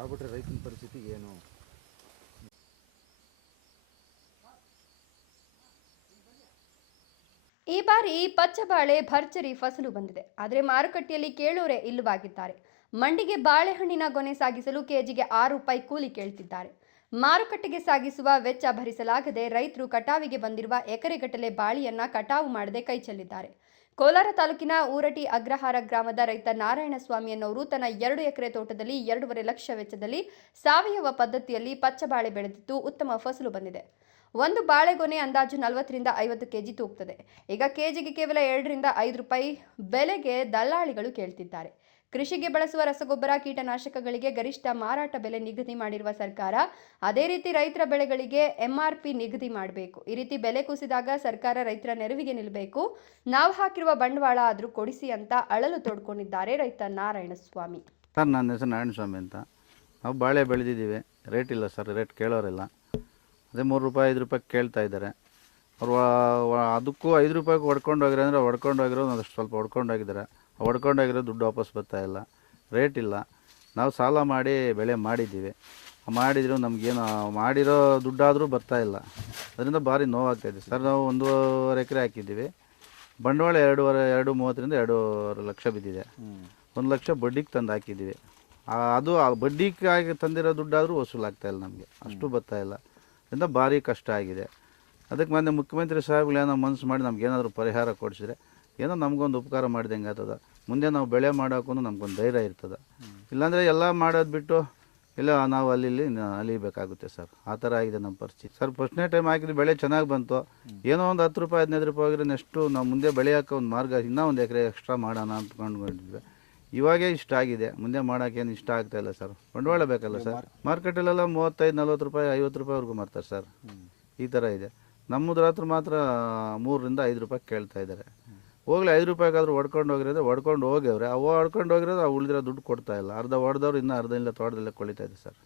ಆಗ್ಬಿಟ್ರೆ ರೈತನ ಪರಿಸ್ಥಿತಿ ಏನು? ಈ ಬಾರಿ ಪಚ್ಚಬಾಳೆ ಭರ್ಜರಿ ಫಸಲು ಬಂದಿದೆ. ಆದರೆ ಮಾರುಕಟ್ಟೆಯಲ್ಲಿ ಕೇಳೋರೆ ಇಲ್ಲವಾಗಿದ್ದಾರೆ. ಮಂಡಿಗೆ ಬಾಳೆಹಣ್ಣಿನ ಗೊನೆ ಸಾಗಿಸಲು ಕೆಜಿಗೆ ಆರು ರೂಪಾಯಿ ಕೂಲಿ ಕೇಳ್ತಿದ್ದಾರೆ. ಮಾರುಕಟ್ಟೆಗೆ ಸಾಗಿಸುವ ವೆಚ್ಚ ಭರಿಸಲಾಗದೆ ರೈತರು ಕಟಾವಿಗೆ ಬಂದಿರುವ ಎಕರೆಗಟ್ಟಲೆ ಬಾಳಿಯನ್ನ ಕಟಾವು ಮಾಡದೆ ಕೈ ಚೆಲ್ಲಿದ್ದಾರೆ. ಕೋಲಾರ ತಾಲೂಕಿನ ಊರಟಿ ಅಗ್ರಹಾರ ಗ್ರಾಮದ ರೈತ ನಾರಾಯಣಸ್ವಾಮಿ ಅನ್ನೋರು ತನ್ನ ಎರಡು ಎಕರೆ ತೋಟದಲ್ಲಿ ಎರಡೂವರೆ ಲಕ್ಷ ವೆಚ್ಚದಲ್ಲಿ ಸಾವಯವ ಪದ್ಧತಿಯಲ್ಲಿ ಪಚ್ಚಬಾಳೆ ಬೆಳೆದಿದ್ದು ಉತ್ತಮ ಫಸಲು ಬಂದಿದೆ. ಒಂದು ಬಾಳೆಗೊನೆ ಅಂದಾಜು ನಲವತ್ತರಿಂದ ಐವತ್ತು ಕೆಜಿ ತೂಗ್ತದೆ. ಈಗ ಕೆಜಿಗೆ ಕೇವಲ ಎರಡರಿಂದ ಐದು ರೂಪಾಯಿ ಬೆಲೆಗೆ ದಲ್ಲಾಳಿಗಳು ಕೇಳ್ತಿದ್ದಾರೆ. ಕೃಷಿಗೆ ಬಳಸುವ ರಸಗೊಬ್ಬರ, ಕೀಟನಾಶಕಗಳಿಗೆ ಗರಿಷ್ಠ ಮಾರಾಟ ಬೆಲೆ ನಿಗದಿ ಮಾಡಿರುವ ಸರ್ಕಾರ, ಅದೇ ರೀತಿ ರೈತರ ಬೆಳೆಗಳಿಗೆ ಎಂಆರ್ಪಿ ನಿಗದಿ ಮಾಡಬೇಕು. ಈ ರೀತಿ ಬೆಲೆ ಕುಸಿದಾಗ ಸರ್ಕಾರ ರೈತರ ನೆರವಿಗೆ ನಿಲ್ಲಬೇಕು ನಾವು ಹಾಕಿರುವ ಬಂಡವಾಳ ಆದರೂ ಕೊಡಿಸಿ ಅಂತ ಅಳಲು ತೋಡ್ಕೊಂಡಿದ್ದಾರೆ ರೈತ ನಾರಾಯಣಸ್ವಾಮಿ. ಸರ್, ನನ್ನ ಹೆಸರು ನಾರಾಯಣಸ್ವಾಮಿ ಅಂತ. ನಾವು ಬಾಳೆ ಬೆಳೆದಿದ್ದೀವಿ. ರೇಟ್ ಇಲ್ಲ ಸರ್, ರೇಟ್ ಕೇಳೋರಿಲ್ಲ. ಅದೇ ಮೂರು ರೂಪಾಯಿ, ಐದು ರೂಪಾಯಿ ಕೇಳ್ತಾ ಇದ್ದಾರೆ. ಅವ್ರು ಅದಕ್ಕೂ ಐದು ರೂಪಾಯಿಗೆ ಹೊಡ್ಕೊಂಡು ಹೋಗಿರೋ ಅಂದರೆ ಹೊಡ್ಕೊಂಡು ಹೋಗಿರೋ ಒಂದಷ್ಟು ಸ್ವಲ್ಪ ಹೊಡ್ಕೊಂಡು ಹೋಗಿದ್ದಾರೆ. ಹೊಡ್ಕೊಂಡು ಹೋಗಿರೋ ದುಡ್ಡು ವಾಪಸ್ ಬರ್ತಾ ಇಲ್ಲ. ರೇಟ್ ಇಲ್ಲ. ನಾವು ಸಾಲ ಮಾಡಿ ಬೆಳೆ ಮಾಡಿದ್ದೀವಿ. ಮಾಡಿದ್ರು ನಮಗೇನು ಮಾಡಿರೋ ದುಡ್ಡಾದರೂ ಬರ್ತಾ ಇಲ್ಲ. ಅದರಿಂದ ಭಾರಿ ನೋವಾಗ್ತಾಯಿದೆ ಸರ್ ನಾವು ಒಂದೂವರೆ ಎಕರೆ ಹಾಕಿದ್ದೀವಿ. ಬಂಡವಾಳ ಎರಡೂವರೆ ಎರಡು ಮೂವತ್ತರಿಂದ ಎರಡೂವರೆ ಲಕ್ಷ ಬಿದ್ದಿದೆ. ಒಂದು ಲಕ್ಷ ಬಡ್ಡಿಗೆ ತಂದು ಹಾಕಿದ್ದೀವಿ. ಅದು ಆ ಬಡ್ಡಿಗೆ ಆಗಿ ತಂದಿರೋ ದುಡ್ಡಾದರೂ ವಸೂಲಾಗ್ತಾ ಇಲ್ಲ ನಮಗೆ. ಅಷ್ಟು ಬರ್ತಾ ಇಲ್ಲ. ಅದರಿಂದ ಭಾರಿ ಕಷ್ಟ ಆಗಿದೆ. ಅದಕ್ಕೆ ಮೊನ್ನೆ ಮುಖ್ಯಮಂತ್ರಿ ಸಾಹೇಬ್ಗಳು ಏನೋ ಮನಸ್ಸು ಮಾಡಿ ನಮ್ಗೆ ಏನಾದರೂ ಪರಿಹಾರ ಕೊಡಿಸಿದ್ರೆ ಏನೋ ನಮಗೊಂದು ಉಪಕಾರ ಮಾಡಿದಂಗೆ ಆಗ್ತದ. ಮುಂದೆ ನಾವು ಬೆಳೆ ಮಾಡೋಕ್ಕೂ ನಮ್ಗೊಂದು ಧೈರ್ಯ ಇರ್ತದೆ. ಇಲ್ಲಾಂದರೆ ಎಲ್ಲ ಮಾಡೋದು ಬಿಟ್ಟು ಇಲ್ಲ ನಾವು ಅಲ್ಲಿ ಇಲ್ಲಿ ಅಲಿಬೇಕಾಗುತ್ತೆ ಸರ್. ಆ ಥರ ಆಗಿದೆ ನಮ್ಮ ಪರಿಸ್ಥಿತಿ. ಸರ್ ಫಸ್ಟ್ನೇ ಟೈಮ್ ಹಾಕಿದ್ರೆ ಬೆಳೆ ಚೆನ್ನಾಗಿ ಬಂತು. ಏನೋ ಒಂದು ಹತ್ತು ರೂಪಾಯಿ ಹದಿನೈದು ರೂಪಾಯಿ ಆಗಿದ್ರೆ ನೆಕ್ಸ್ಟು ನಾವು ಮುಂದೆ ಬೆಳೆಯೋಕೆ ಒಂದು ಮಾರ್ಗ ಇನ್ನೂ ಒಂದು ಎಕರೆ ಎಕ್ಸ್ಟ್ರಾ ಮಾಡೋಣ ಅಂತ ಕಂಡುಕೊಂಡಿದ್ವಿ ಇವಾಗೇ ಇಷ್ಟ ಆಗಿದೆ. ಮುಂದೆ ಮಾಡೋಕ್ಕೇನು ಇಷ್ಟ ಆಗ್ತಾಯಿಲ್ಲ ಇಲ್ಲ ಸರ್. ಬಂಡವಾಳ ಬೇಕಲ್ಲ ಸರ್? ಮಾರ್ಕೆಟಲ್ಲೆಲ್ಲ ಮೂವತ್ತೈದು ನಲ್ವತ್ತು ರೂಪಾಯಿ ಐವತ್ತು ರೂಪಾಯಿವರೆಗೂ ಮಾರ್ತಾರೆ ಸರ್. ಈ ಥರ ಇದೆ. ನಮ್ಮದ್ರ ಹತ್ರ ಮಾತ್ರ ಮೂರರಿಂದ ಐದು ರೂಪಾಯಿ ಕೇಳ್ತಾ ಇದ್ದಾರೆ. ಹೋಗ್ಲಿ, ಐದು ರೂಪಾಯಿಗಾದ್ರೂ ಹೊಡ್ಕೊಂಡು ಹೋಗಿರೋದು ಹೊಡ್ಕೊಂಡು ಹೋಗ್ಯವ್ರೆ ಅವು ಹೊಡ್ಕೊಂಡು ಹೋಗಿರೋದು ಆ ಉಳಿದಿರೋ ದುಡ್ಡು ಕೊಡ್ತಾ ಇಲ್ಲ. ಅರ್ಧ ಹೊಡೆದವ್ರು ಇನ್ನೂ ಅರ್ಧ ಇಲ್ಲ, ತೋಟದಲ್ಲೇ ಕೊಳಿತಾ ಇದೆ ಸರ್.